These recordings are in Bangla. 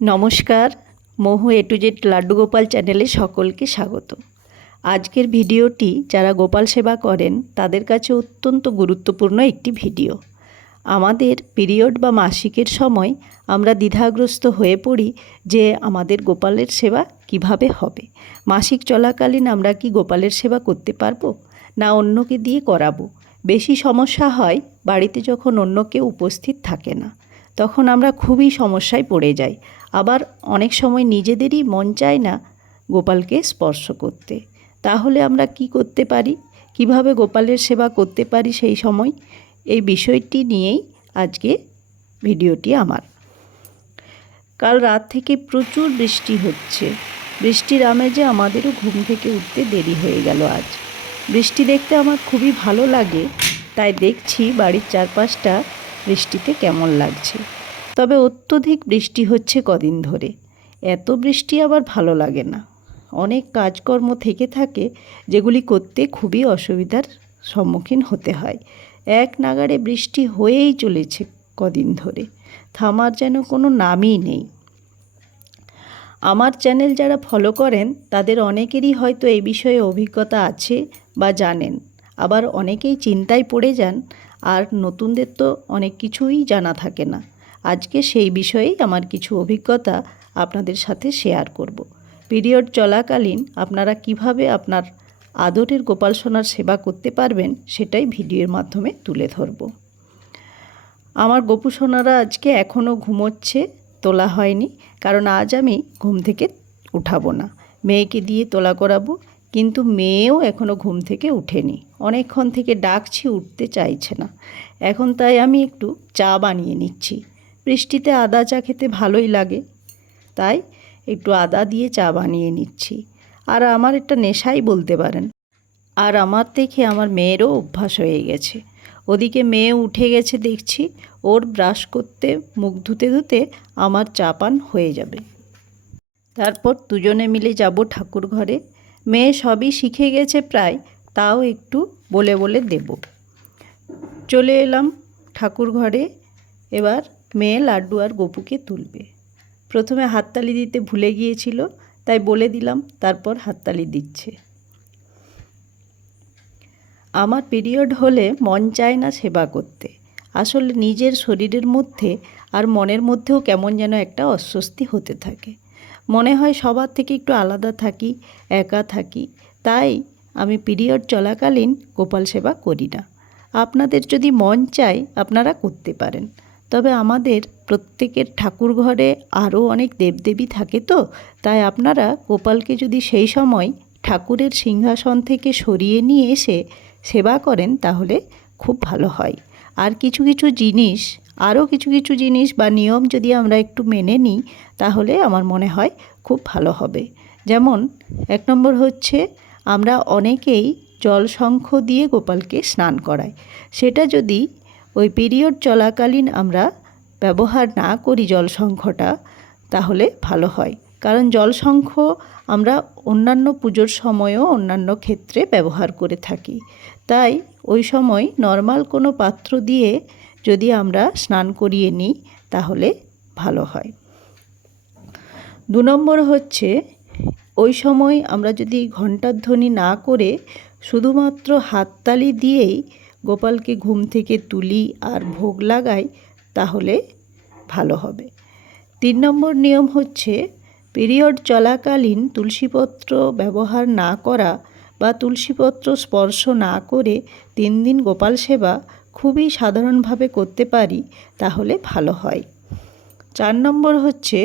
নমস্কার, Mahu A to Z Laddu Gopal চ্যানেলে সকলকে স্বাগত। আজকের ভিডিওটি যারা গোপাল সেবা করেন, তাদের কাছে অত্যন্ত গুরুত্বপূর্ণ একটি ভিডিও। আমাদের পিরিয়ড বা মাসিকের সময় আমরা দ্বিধাগ্রস্ত হয়ে পড়ি যে আমাদের গোপালের সেবা কীভাবে হবে। মাসিক চলাকালীন আমরা কি গোপালের সেবা করতে পারব, না অন্যকে দিয়ে করাবো? বেশি সমস্যা হয় বাড়িতে যখন অন্য কেউ উপস্থিত থাকে না। তখন আমরা খুবই সমস্যায় পড়ে যাই। আবার অনেক সময় নিজেদেরই মন চায় না গোপালকে স্পর্শ করতে। তাহলে আমরা কি করতে পারি? কীভাবে গোপালের সেবা করতে পারি সেই সময়? এই বিষয়টি নিয়েই আজকে ভিডিওটি আমার। কাল রাত থেকে প্রচুর বৃষ্টি হচ্ছে। বৃষ্টির আমেজে আমাদেরও ঘুম থেকে উঠতে দেরি হয়ে গেল আজ। বৃষ্টি দেখতে আমার খুবই ভালো লাগে। তাই দেখছি বাড়ির চারপাশটা বৃষ্টিতে কেমন লাগছে? তবে অত্যধিক বৃষ্টি হচ্ছে কদিন ধরে। এত বৃষ্টি আবার ভালো লাগে না। অনেক কাজকর্ম থেকে থাকে, যেগুলি করতে খুবই অসুবিধার সম্মুখীন হতে হয়। এক নাগাড়ে বৃষ্টি হয়েই চলেছে কদিন ধরে। থামার যেন কোনো নামই নেই। আমার চ্যানেল যারা ফলো করেন, তাদের অনেকেরই হয়তো এই বিষয়ে অভিজ্ঞতা আছে বা জানেন। আবার অনেকেই চিন্তায় পড়ে যান আর নতুনদের তো অনেক কিছুই জানা থাকে না। আজকে সেই বিষয়েই আমার কিছু অভিজ্ঞতা আপনাদের সাথে শেয়ার করব। পিরিয়ড চলাকালীন আপনারা কীভাবে আপনার আদরের গোপাল সোনার সেবা করতে পারবেন সেটাই ভিডিওর মাধ্যমে তুলে ধরব। আমার গোপু সোনারা আজকে এখনও ঘুমোচ্ছে, তোলা হয়নি, কারণ আজ আমি ঘুম থেকে উঠাবো না। মেয়েকে দিয়ে তোলা করাবো কিন্তু মেয়েও এখনও ঘুম থেকে উঠেনি। অনেকক্ষণ থেকে ডাকছি, উঠতে চাইছে না। এখন তাই আমি একটু চা বানিয়ে নিচ্ছি। বৃষ্টিতে আদা চা খেতে ভালোই লাগে। তাই একটু আদা দিয়ে চা বানিয়ে নিচ্ছি। আর আমার একটা নেশাই বলতে পারেন। আর আমার দেখে আমার মেয়েরও অভ্যাস হয়ে গেছে। ওদিকে মেয়ে উঠে গেছে দেখছি, ওর ব্রাশ করতে, মুখ ধুতে ধুতে আমার চা পান হয়ে যাবে। তারপর দুজনে মিলে যাব ঠাকুর ঘরে। মেয়ে সবই শিখে গেছে প্রায়, তাও একটু বলে বলে দেব। চলে এলাম ঠাকুর ঘরে, এবার মেয়ে লাড্ডু আর গপুকে তুলবে। প্রথমে হাততালি দিতে ভুলে গিয়েছিল, তাই বলে দিলাম, তারপর হাততালি দিচ্ছে। আমার পিরিয়ড হলে মন চায় না সেবা করতে। আসলে নিজের শরীরের মধ্যে আর মনের মধ্যেও কেমন যেন একটা অস্বস্তি হতে থাকে। মনে হয় সবার থেকে একটু আলাদা থাকি, একা থাকি। তাই আমি পিরিয়ড চলাকালীন গোপাল সেবা করি না। আপনাদের যদি মন চায়, আপনারা করতে পারেন। তবে আমাদের প্রত্যেকের ঠাকুর ঘরে আরও অনেক দেবদেবী থাকে তো, তাই আপনারা গোপালকে যদি সেই সময় ঠাকুরের সিংহাসন থেকে সরিয়ে নিয়ে এসে সেবা করেন, তাহলে খুব ভালো হয়। আর কিছু কিছু জিনিস আরও কিছু কিছু জিনিস বা নিয়ম যদি আমরা একটু মেনে নিই, তাহলে আমার মনে হয় খুব ভালো হবে। যেমন, এক নম্বর হচ্ছে আমরা অনেকেই জলশঙ্খ দিয়ে গোপালকে স্নান করাই। সেটা যদি ওই পিরিয়ড চলাকালীন আমরা ব্যবহার না করি জলশঙ্খটা তাহলে ভালো হয়। কারণ জলশঙ্খ আমরা অন্যান্য পুজোর সময়ও অন্যান্য ক্ষেত্রে ব্যবহার করে থাকি। তাই ওই সময় নর্মাল কোনো পাত্র দিয়ে যদি আমরা স্নান করিয়ে নিই, তাহলে ভালো হয়। দু নম্বর হচ্ছে, ওই সময় আমরা যদি ঘণ্টার ধ্বনি না করে শুধুমাত্র হাততালি দিয়েই গোপালকে ঘুম থেকে তুলি আর ভোগ লাগাই, তাহলে ভালো হবে। তিন নম্বর নিয়ম হচ্ছে, পিরিয়ড চলাকালীন তুলসীপত্র ব্যবহার না করা বা তুলসীপত্র স্পর্শ না করে তিন দিন গোপাল সেবা খুবই সাধারণভাবে করতে পারি, তাহলে ভালো হয়। চার নম্বর হচ্ছে,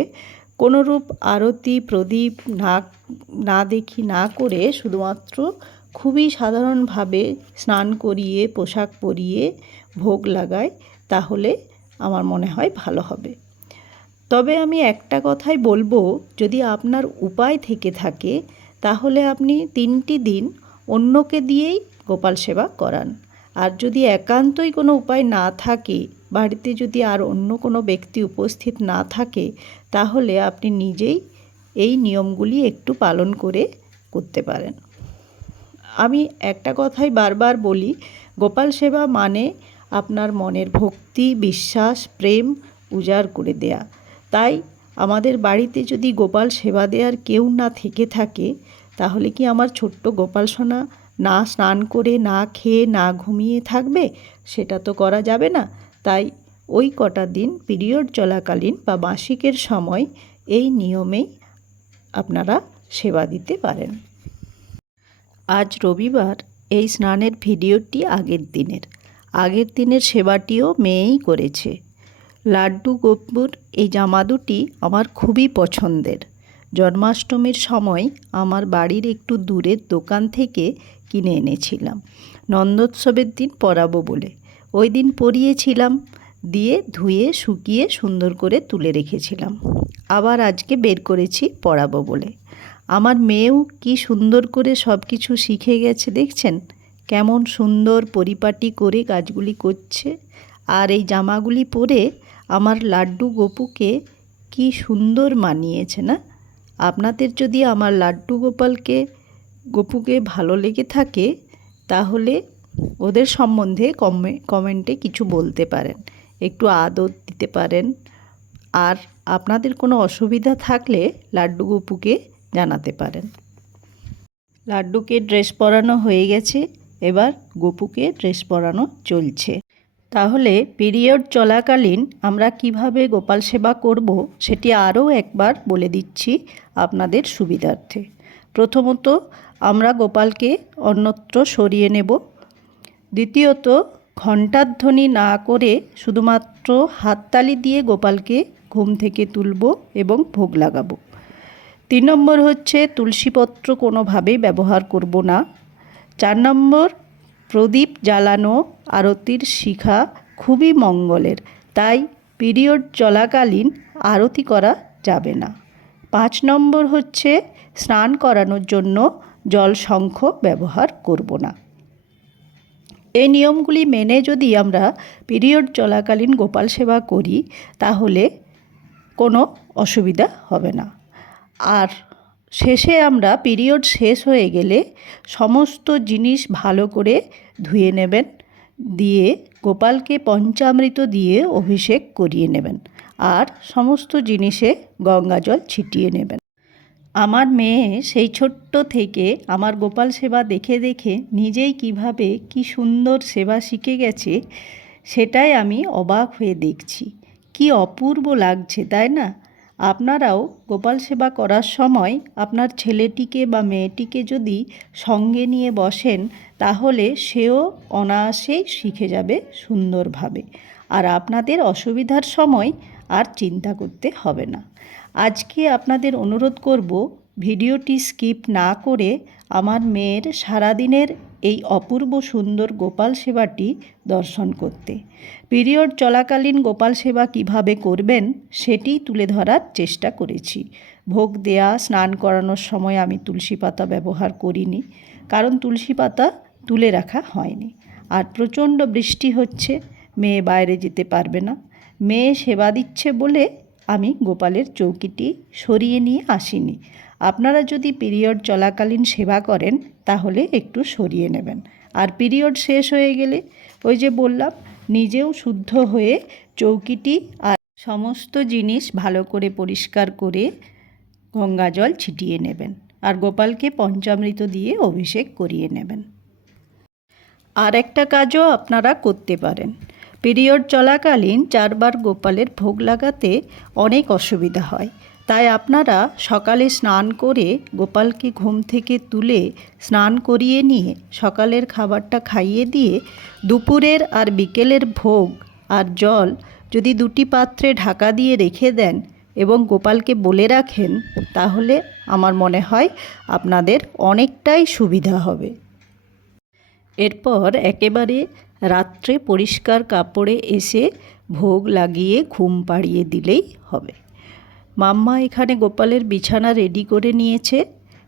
কোনোরূপ আরতি, প্রদীপ না না দেখি না করে শুধুমাত্র খুবই সাধারণভাবে স্নান করিয়ে, পোশাক পরিয়ে, ভোগ লাগায় তাহলে আমার মনে হয় ভালো হবে। তবে আমি একটা কথাই বলব, যদি আপনার উপায় থেকে থাকে, তাহলে আপনি তিনটি দিন অন্যকে দিয়েই গোপাল সেবা করান। আর যদি একান্তই কোনো উপায় না থাকে, বাড়িতে যদি আর অন্য কোনো ব্যক্তি উপস্থিত না থাকে, তাহলে আপনি নিজেই এই নিয়মগুলি একটু পালন করে করতে পারেন। আমি একটা কথাই বারবার বলি, গোপাল সেবা মানে আপনার মনের ভক্তি, বিশ্বাস, প্রেম উজাড় করে দেয়া। তাই আমাদের বাড়িতে যদি গোপাল সেবা দেওয়ার কেউ না থেকে থাকে, তাহলে কি আমার ছোট্ট গোপাল সোনা না স্নান করে না খেয়ে না ঘুমিয়ে থাকবে, সেটা তো করা যাবে না। তাই ওই কটা দিন পিরিয়ড চলাকালীন বা মাসিকের সময় এই নিয়মেই আপনারা সেবা দিতে পারেন। আজ রবিবার এই স্নানের ভিডিওটি আগের দিনের। আগের দিনের সেবাটিও মেয়েই করেছে। লাড্ডু গোপুর এই জামা দুটি আমার খুবই পছন্দের। জন্মাষ্টমীর সময় আমার বাড়ির একটু দূরের দোকান থেকে কিনে এনেছিলাম। নন্দোৎসবের দিন পরাবো বলে। ওই দিন পরিয়েছিলাম, দিয়ে ধুয়ে, শুকিয়ে সুন্দর করে তুলে রেখেছিলাম। আবার আজকে বের করেছি পরাবো বলে। আমার মেয়েও কি সুন্দর করে সব কিছু শিখে গেছে দেখছেন? কেমন সুন্দর পরিপাটি করে কাজগুলি করছে। আর এই জামাগুলি পরে আমার লাড্ডু গোপুকে কি সুন্দর মানিয়েছে না? আপনাদের যদি আমার লাড্ডু গোপালকে গোপুকে ভালো লেগে থাকে, তাহলে ওদের সম্বন্ধে কমে, কমেন্টে কিছু বলতে পারেন। একটু আদর দিতে পারেন। আর আপনাদের কোনো অসুবিধা থাকলে লাড্ডু গোপুকে জানাতে পারেন। লাড্ডুকে ড্রেস পরানো হয়ে গেছে, এবার গোপুকে ড্রেস পরানো চলছে। তাহলে পিরিয়ড চলাকালীন আমরা কীভাবে গোপাল সেবা করব, সেটি আরও একবার বলে দিচ্ছি আপনাদের সুবিধার্থে। প্রথমত আমরা গোপালকে অন্যত্র সরিয়ে নেব। দ্বিতীয়ত ঘণ্টার ধ্বনি না করে শুধুমাত্র হাততালি দিয়ে গোপালকে ঘুম থেকে তুলব এবং ভোগ লাগাবো। তিন নম্বর হচ্ছে, তুলসীপত্র কোনোভাবেই ব্যবহার করব না। চার নম্বর, প্রদীপ জ্বালানো আরতির শিখা খুবই মঙ্গলের, তাই পিরিয়ড চলাকালীন আরতি করা যাবে না। পাঁচ নম্বর হচ্ছে, স্নান করানোর জন্য জল শঙ্খ ব্যবহার করব না। এই নিয়মগুলি মেনে যদি আমরা পিরিয়ড চলাকালীন গোপাল সেবা করি, তাহলে কোনো অসুবিধা হবে না। আর শেষে আমরা পিরিয়ড শেষ হয়ে গেলে সমস্ত জিনিস ভালো করে ধুয়ে নেবেন, দিয়ে গোপালকে পঞ্চামৃত দিয়ে অভিষেক করিয়ে নেবেন, আর সমস্ত জিনিসে গঙ্গা জল ছিটিয়ে নেবেন। আমার মেয়ে সেই ছোট্ট থেকে আমার গোপাল সেবা দেখে দেখে নিজেই কীভাবে কি সুন্দর সেবা শিখে গেছে, সেটাই আমি অবাক হয়ে দেখছি। কি অপূর্ব লাগছে, তাই না? আপনারাও গোপাল সেবা করার সময় আপনার ছেলেটিকে বা মেয়েটিকে যদি সঙ্গে নিয়ে বসেন, তাহলে সেও অনায়াসেই শিখে যাবে সুন্দরভাবে। আর আপনাদের অসুবিধার সময় আর চিন্তা করতে হবে না। আজকে আপনাদের অনুরোধ করব ভিডিওটি স্কিপ না করে আমার মেয়ের সারাদিনের এই অপূর্ব সুন্দর গোপাল সেবাটি দর্শন করতে। পিরিয়ড চলাকালীন গোপাল সেবা কীভাবে করবেন সেটি তুলে ধরার চেষ্টা করেছি। ভোগ দেয়া, স্নান করানোর সময় আমি তুলসী পাতা ব্যবহার করিনি, কারণ তুলসী পাতা তুলে রাখা হয়নি। আর প্রচণ্ড বৃষ্টি হচ্ছে, মেয়ে বাইরে যেতে পারবে না। মেয়ে সেবা দিচ্ছে বলে আমি গোপালের চৌকিটি সরিয়ে নিয়ে আসিনি। আপনারা যদি পিরিয়ড চলাকালীন সেবা করেন, তাহলে একটু সরিয়ে নেবেন। আর পিরিয়ড শেষ হয়ে গেলে, ওই যে বললাম, নিজেও শুদ্ধ হয়ে চৌকিটি আর সমস্ত জিনিস ভালো করে পরিষ্কার করে গঙ্গা জল ছিটিয়ে নেবেন। আর গোপালকে পঞ্চামৃত দিয়ে অভিষেক করিয়ে নেবেন। আর একটা কাজও আপনারা করতে পারেন। পিরিয়ড চলাকালীন চারবার গোপালের ভোগ লাগাতে অনেক অসুবিধা হয়। তাই আপনারা সকালে স্নান করে গোপালকে ঘুম থেকে তুলে স্নান করিয়ে নিয়ে সকালের খাবারটা খাইয়ে দিয়ে দুপুরের আর বিকেলের ভোগ আর জল যদি দুটি পাত্রে ঢাকা দিয়ে রেখে দেন এবং গোপালকে বলে রাখেন, তাহলে আমার মনে হয় আপনাদের অনেকটাই সুবিধা হবে। এরপর একেবারে রাত্রে পরিষ্কার কাপড়ে এসে ভোগ লাগিয়ে ঘুম পাড়িয়ে দিলেই হবে। মাম্মা এখানে গোপালের বিছানা রেডি করে নিয়েছে।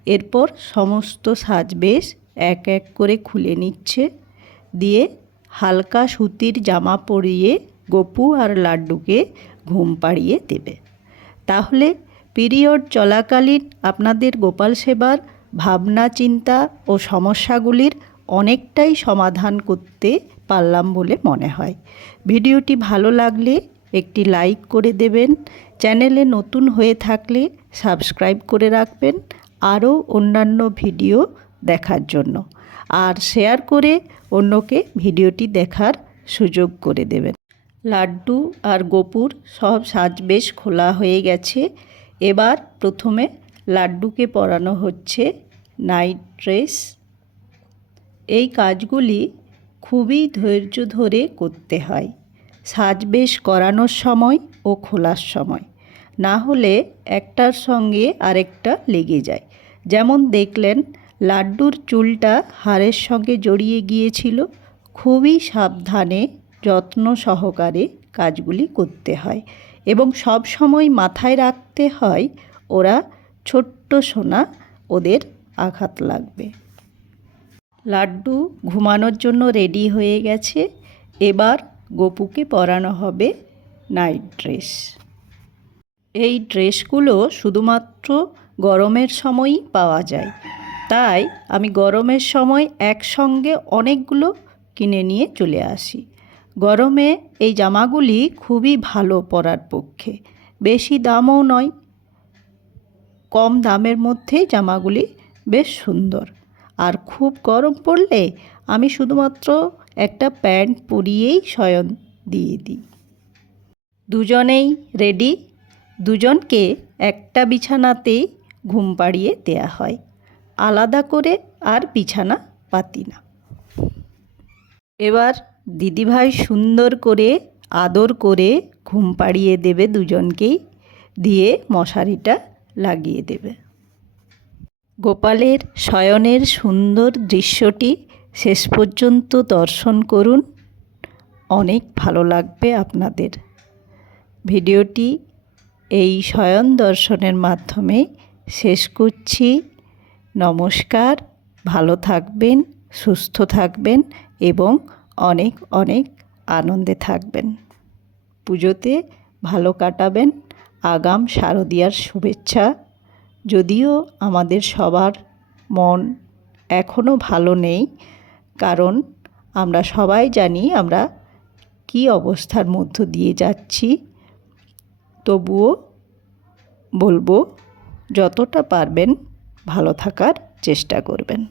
এরপর সমস্ত সাজবেশ এক এক করে খুলে নিচ্ছে। দিয়ে হালকা সুতির জামা পরিয়ে গপু আর লাড্ডুকে ঘুম পাড়িয়ে দেবে। তাহলে পিরিয়ড চলাকালীন আপনাদের গোপাল সেবার ভাবনা, চিন্তা ও সমস্যাগুলির অনেকটাই সমাধান করতে পারলাম বলে মনে হয়। ভিডিওটি ভালো লাগলে একটি লাইক করে দেবেন চ্যানেলে নতুন হয়ে থাকলে সাবস্ক্রাইব করে রাখবেন, আরও অন্যান্য ভিডিও দেখার জন্য। আর শেয়ার করে অন্যকে ভিডিওটি দেখার সুযোগ করে দেবেন। লাড্ডু আর গোপুর সব সাজবেশ খোলা হয়ে গেছে। এবার প্রথমে লাড্ডুকে পরানো হচ্ছে নাইট ড্রেস। এই কাজগুলি খুবই ধৈর্য ধরে করতে হয়। সাজবেশ করানোর সময় ও খোলার সময়। না হলে একটার সঙ্গে আরেকটা লেগে যায়। যেমন দেখলেন, লাড্ডুর চুলটা হাড়ের সঙ্গে জড়িয়ে গিয়েছিল। খুবই সাবধানে, যত্ন সহকারে কাজগুলি করতে হয় এবং সব সময় মাথায় রাখতে হয়, ওরা ছোট্ট সোনা ওদের আঘাত লাগবে। লাড্ডু ঘুমানোর জন্য রেডি হয়ে গেছে। এবার গপুকে পরানো হবে নাইট ড্রেস। এই ড্রেসগুলো শুধুমাত্র গরমের সময়ই পাওয়া যায়। তাই আমি গরমের সময় একসঙ্গে অনেকগুলো কিনে নিয়ে চলে আসি। গরমে এই জামাগুলি খুবই ভালো পরার পক্ষে। বেশি দামও নয়, কম দামের মধ্যেই জামাগুলি বেশ সুন্দর। আর খুব গরম পড়লে আমি শুধুমাত্র একটা প্যান্ট পরিয়েই শয়ন দিয়ে দিই। দুজনেই রেডি দুজনকে একটা বিছানাতেই ঘুম পাড়িয়ে দেয়া হয়। আলাদা করে আর বিছানা পাতি না। এবার দিদিভাই সুন্দর করে, আদর করে ঘুম পাড়িয়ে দেবে দুজনকেই। দিয়ে মশারিটা লাগিয়ে দেবে। গোপালের শয়নের সুন্দর দৃশ্যটি শেষ পর্যন্ত দর্শন করুন। অনেক ভালো লাগবে আপনাদের। ভিডিওটি এই শয়ন দর্শনের মাধ্যমে শেষ করছি। নমস্কার, ভালো থাকবেন, সুস্থ থাকবেন এবং অনেক অনেক আনন্দে থাকবেন। পুজোতে ভালো কাটাবেন, আগাম শারদীয়ার শুভেচ্ছা। যদিও আমাদের সবার মন এখনও ভালো নেই কারণ আমরা সবাই জানি আমরা কি অবস্থার মধ্য দিয়ে যাচ্ছি। তবুও বলব, যতটা পারবেন ভালো থাকার চেষ্টা করবেন।